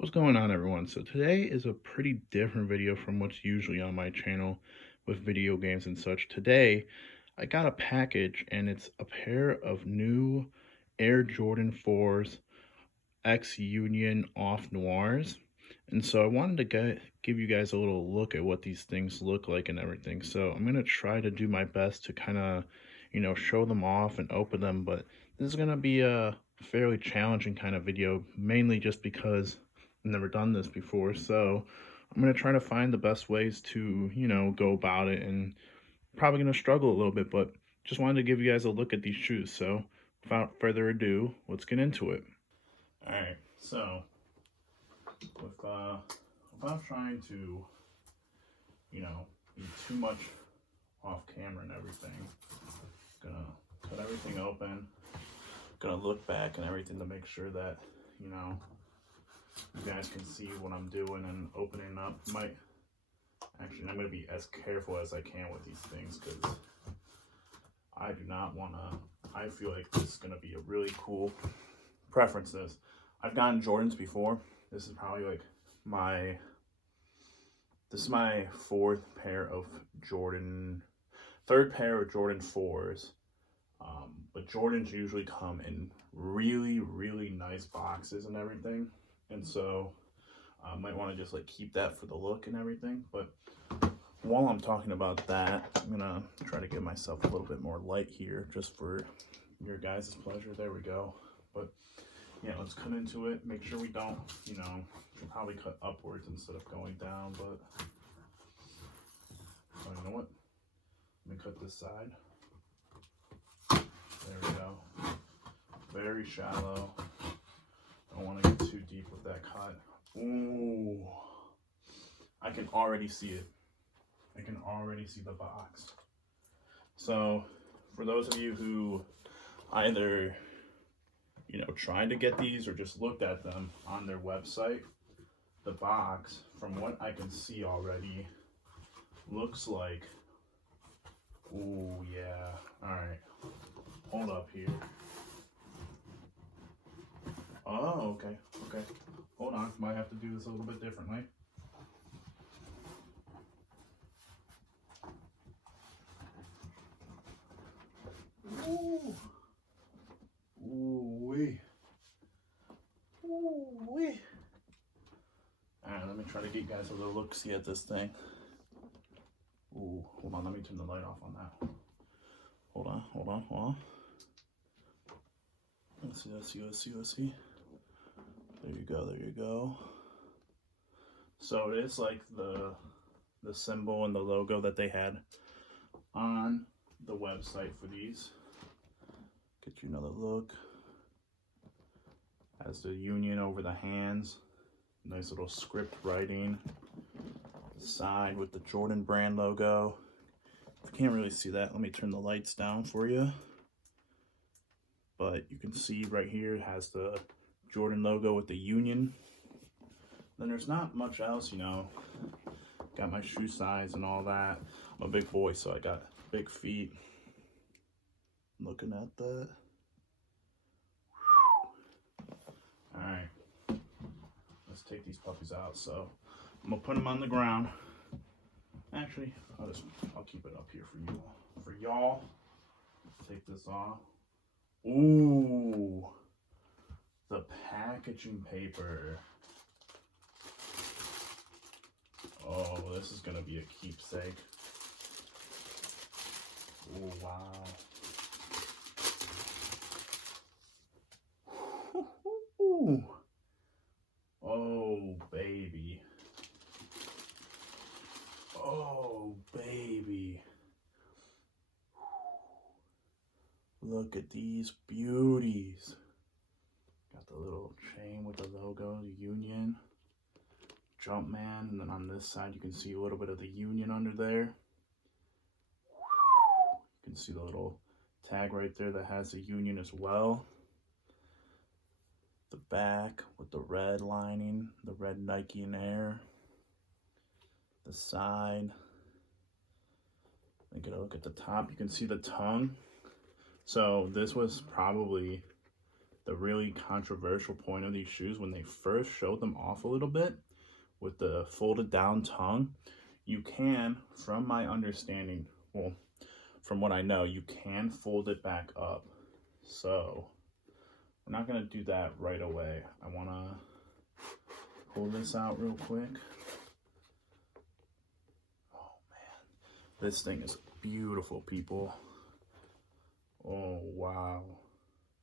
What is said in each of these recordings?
What's going on, everyone? So today is a pretty different video from what's usually on my channel with video games and such. Today I got a package and it's a pair of new Air Jordan 4s X Union off Noirs. And so I wanted to give you guys a little look at what these things look like and everything. So I'm going to try to do my best to kind of, show them off and open them, but this is going to be a fairly challenging kind of video, mainly just because I've never done this before. So I'm going to try to find the best ways to, go about it, and probably going to struggle a little bit, but just wanted to give you guys a look at these shoes. So without further ado, let's get into it. All right, so with without trying to, be too much off camera and everything, gonna cut everything open, gonna look back and everything to make sure that, you guys can see what I'm doing and opening up. I'm gonna be as careful as I can with these things because I do not wanna, I feel like this is gonna be a really cool preferences. I've gotten Jordans before. This is probably like this is my third pair of Jordan 4s. But Jordans usually come in really, really nice boxes and everything. And so I might want to just like keep that for the look and everything. But while I'm talking about that, I'm gonna try to give myself a little bit more light here just for your guys' pleasure. There we go. But yeah, let's cut into it. Make sure we don't, we'll probably cut upwards instead of going down, but oh, you know what? Let me cut this side. There we go. Very shallow. Don't want to get too deep with that cut. Ooh. I can already see it. I can already see the box. So, for those of you who either tried to get these or just looked at them on their website, the box, from what I can see already, looks like, ooh, yeah, all right, hold up here. Oh, okay, hold on, might have to do this a little bit differently. Ooh. Ooh-wee. Ooh-wee. Alright, let me try to get you guys a little look-see at this thing. Ooh, hold on, let me turn the light off on that. Hold on. Let's see. There you go. So it is like the symbol and the logo that they had on the website for these. Get you another look. Has the Union over the hands. Nice little script writing. Side with the Jordan brand logo. If you can't really see that, let me turn the lights down for you. But you can see right here it has the Jordan logo with the Union. Then there's not much else, Got my shoe size and all that. I'm a big boy, so I got big feet. Looking at that. Alright. Let's take these puppies out. So I'm gonna put them on the ground. Actually, I'll keep it up here for you all. For y'all. Take this off. Ooh. The packaging paper. Oh, this is gonna be a keepsake. Oh, wow. Oh, baby. Oh, baby. Look at these beauties. Got the little chain with the logo, the Union. Jumpman, and then on this side you can see a little bit of the Union under there. You can see the little tag right there that has the Union as well. The back with the red lining, the red Nike and Air. The side. Then get a look at the top. You can see the tongue. So this was probably the really controversial point of these shoes when they first showed them off a little bit with the folded down tongue. You can, from my understanding, well, from what I know, you can fold it back up. So we're not gonna do that right away. I wanna pull this out real quick. Oh man, this thing is beautiful, people. Oh wow,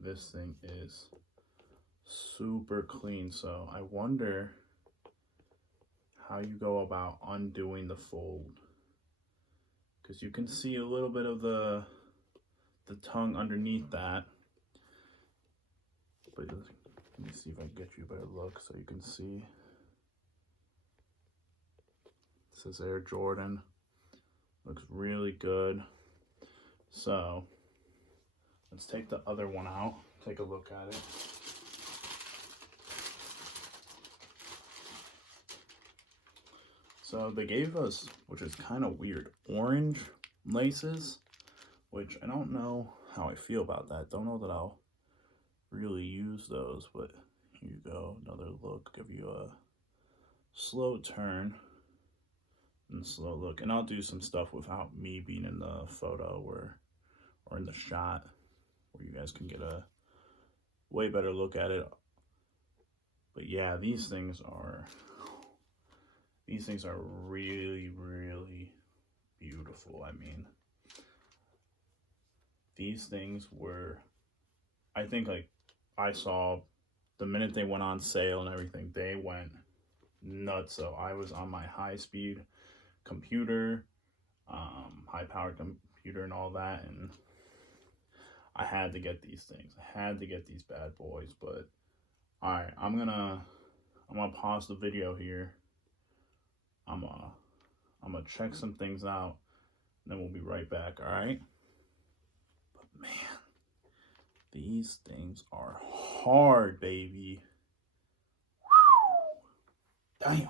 this thing is super clean. So I wonder how you go about undoing the fold, because you can see a little bit of the tongue underneath that. But let me see if I can get you a better look so you can see. This is Air Jordan. Looks really good. So let's take the other one out, take a look at it. So they gave us, which is kind of weird, orange laces, which I don't know how I feel about that. Don't know that I'll really use those, but here you go. Another look, give you a slow turn and slow look. And I'll do some stuff without me being in the photo or in the shot where you guys can get a way better look at it. But yeah, these things are really, really beautiful. I mean, these things were, I think, like, I saw the minute they went on sale and everything, they went nuts. So I was on my high-speed computer, high-powered computer and all that, and I had to get these things. I had to get these bad boys. But all right, I'm gonna pause the video here. I'm gonna check some things out, and then we'll be right back. All right. But man, these things are hard, baby. Whew. Damn.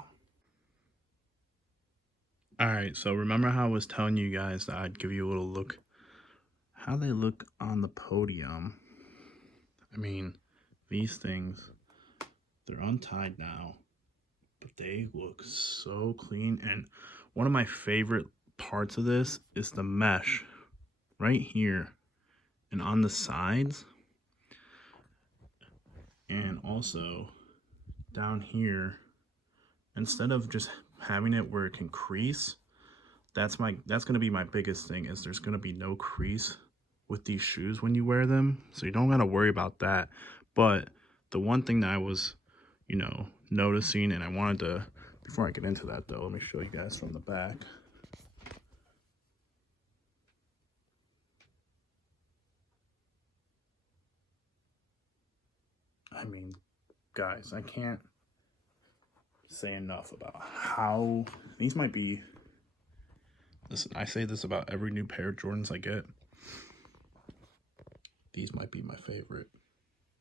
All right, so remember how I was telling you guys that I'd give you a little look how they look on the podium. I mean, these things, they're untied now, but they look so clean. And one of my favorite parts of this is the mesh right here and on the sides, and also down here. Instead of just having it where it can crease, that's going to be my biggest thing, is there's going to be no crease with these shoes when you wear them, so you don't got to worry about that. But the one thing that I was, noticing, and I wanted to, before I get into that though, let me show you guys from the back. I mean, guys, I can't say enough about how these might be. Listen, I say this about every new pair of Jordans I get. These might be my favorite.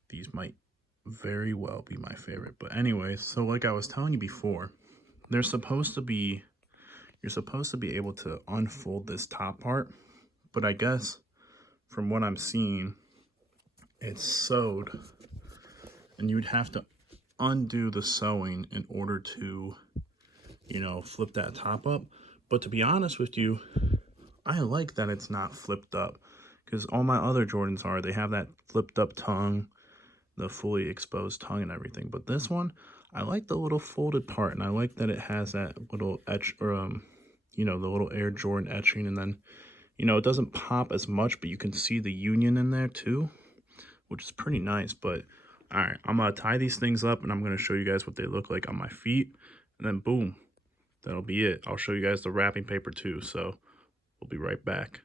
These might very well be my favorite. But anyways, so like I was telling you before, you're supposed to be able to unfold this top part, but I guess from what I'm seeing, it's sewed, and you'd have to undo the sewing in order to, flip that top up. But to be honest with you, I like that it's not flipped up, because all my other Jordans they have that flipped up tongue, the fully exposed tongue and everything. But this one, I like the little folded part, and I like that it has that little etch, or the little Air Jordan etching, and then it doesn't pop as much, but you can see the union in there too, which is pretty nice. But all right, I'm gonna tie these things up, and I'm gonna show you guys what they look like on my feet, and then boom, that'll be it. I'll show you guys the wrapping paper too, so we'll be right back.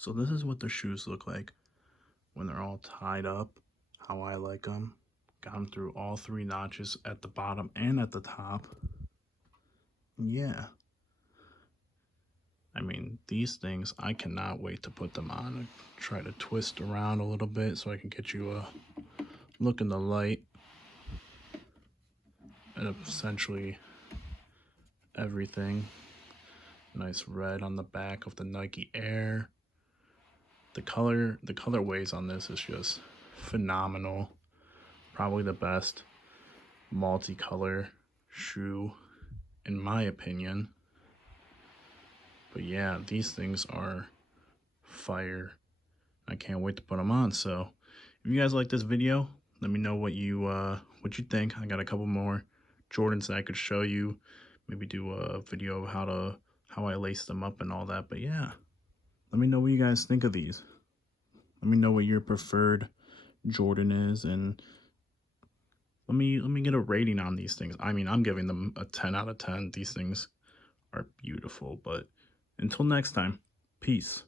So this is what the shoes look like when they're all tied up, how I like them. Got them through all 3 notches at the bottom and at the top. Yeah. I mean, these things, I cannot wait to put them on. Try to twist around a little bit so I can get you a look in the light. and essentially everything. Nice red on the back of the Nike Air. The colorways on this is just phenomenal. Probably the best multicolor shoe in my opinion. But yeah, these things are fire. I can't wait to put them on. So if you guys like this video, let me know what you think. I got a couple more Jordans that I could show you. Maybe do a video of how I lace them up and all that. But yeah, let me know what you guys think of these. Let me know what your preferred Jordan is, and let me get a rating on these things. I mean, I'm giving them a 10 out of 10. These things are beautiful. But until next time, peace.